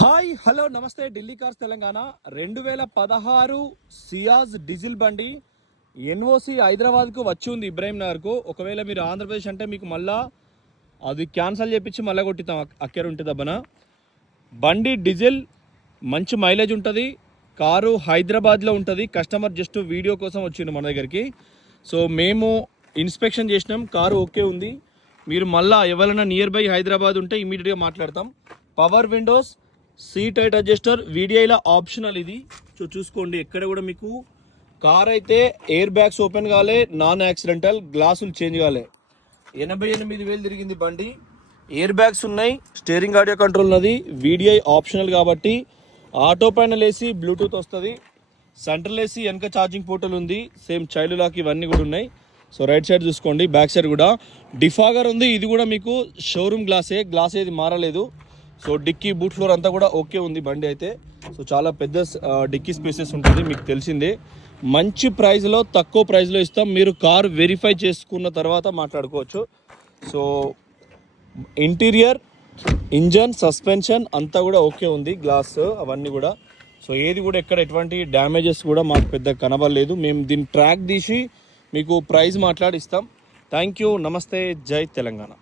Hi hello నమస్తే Delhi cars Telangana 2016 Ciaz diesel బండి NOC హైదరాబాద్కు వచ్చి ఉంది ఇబ్రాహిం నగర్కు. ఒకవేళ మీరు ఆంధ్రప్రదేశ్ అంటే మీకు మళ్ళా అది క్యాన్సల్ చేపించి మళ్ళీ కొట్టిస్తాం అక్కర ఉంటుంది దబ్బన. బండి డీజిల్ మంచి మైలేజ్ ఉంటుంది. కారు హైదరాబాద్లో ఉంటుంది. కస్టమర్ జస్ట్ వీడియో కోసం వచ్చిండు మన దగ్గరికి. సో మేము ఇన్స్పెక్షన్ చేసినాం, కారు ఓకే ఉంది. మీరు మళ్ళీ ఎవరైనా నియర్ బై హైదరాబాద్ ఉంటే ఇమీడియట్గా మాట్లాడతాం. Power Windows, seat height adjuster వీడియోలో ఆప్షనల్ ఇది. సో చూసుకోండి, ఎక్కడ కూడా మీకు కార్ అయితే ఎయిర్ బ్యాగ్స్ ఓపెన్ కాలే, నాన్ యాక్సిడెంటల్, గ్లాసులు చేంజ్ కాలే. 88,000 తిరిగింది బండి. ఎయిర్ బ్యాగ్స్ ఉన్నాయి, స్టీరింగ్ ఆడియో కంట్రోల్ ఉన్నది, వీడిఐ ఆప్షనల్ కాబట్టి. ఆటో ప్యానల్ ఏసీ, బ్లూటూత్ వస్తుంది, సెంట్రల్ ఏసీ, వెనక ఛార్జింగ్ పోర్టల్ ఉంది, సేమ్ చైల్డ్ లాక్ ఇవన్నీ కూడా ఉన్నాయి. సో రైట్ సైడ్ చూసుకోండి, బ్యాక్ సైడ్ కూడా డిఫాగర్ ఉంది. ఇది కూడా మీకు షోరూమ్ గ్లాస్ ఏది మారలేదు. సో డిక్కీ, బూట్ ఫ్లోర్ అంతా కూడా ఓకే ఉంది బండి అయితే. సో చాలా పెద్ద డిక్కీ స్పేసెస్ ఉంటుంది, మీకు తెలిసిందే. మంచి ప్రైస్లో, తక్కువ ప్రైస్లో ఇస్తాం. మీరు కార్ వెరిఫై చేసుకున్న తర్వాత మాట్లాడుకోవచ్చు. సో ఇంటీరియర్, ఇంజన్, సస్పెన్షన్ అంతా కూడా ఓకే ఉంది, గ్లాస్ అవన్నీ కూడా. సో ఏది కూడా ఎక్కడ ఎటువంటి డ్యామేజెస్ కూడా మాకు పెద్ద కనబడలేదు. మేము దీన్ని ట్రాక్ తీసి మీకు ప్రైస్ మాట్లాడిస్తాం. థ్యాంక్ యూ, నమస్తే, జై తెలంగాణ.